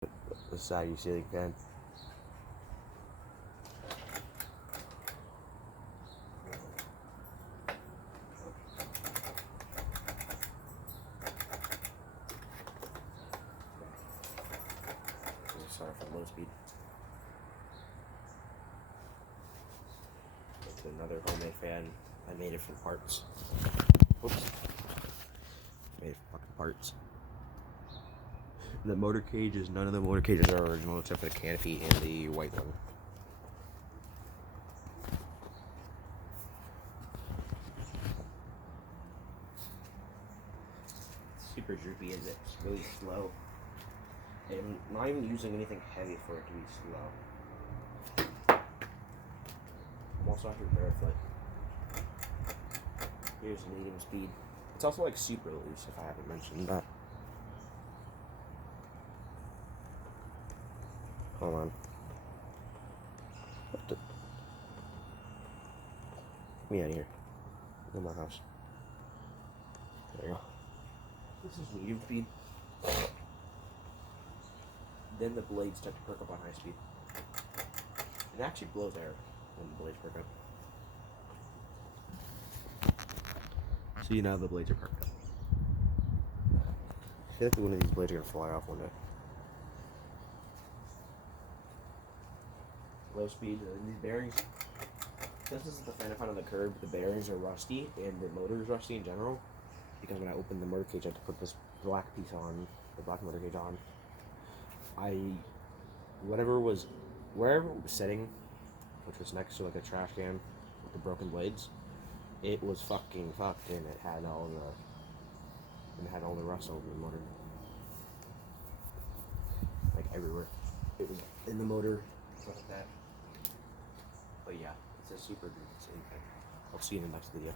the Saggy ceiling fan. Sorry for low speed. To another homemade fan. I made it from parts. Oops. Made it from fucking parts. The motor cages, none of the motor cages are original except for the canopy and the white one. It's super droopy, is it? It's really slow. I'm not even using anything heavy for it to be slow. I'm also out here barefoot. Here's medium speed. It's also like super loose if I haven't mentioned that. Hold on. What the? Get me out of here. In my house. There you go. This is medium speed. Then the blades start to perk up on high speed. It actually blows air when the blades perk up. So you know the blades are perked up. I feel like one of these blades are gonna fly off one day. Low speed, these bearings. This is the fan I found on the curb. The bearings are rusty and the motor is rusty in general. Because when I opened the motor cage, I had to put this black piece on, the black motor cage on. Wherever it was sitting, which was next to like a trash can with the broken blades, it was fucking fucked, and it had all the rust over the motor, like everywhere. It was in the motor, stuff like that. But yeah, it's a super good thing. I'll see you in the next video.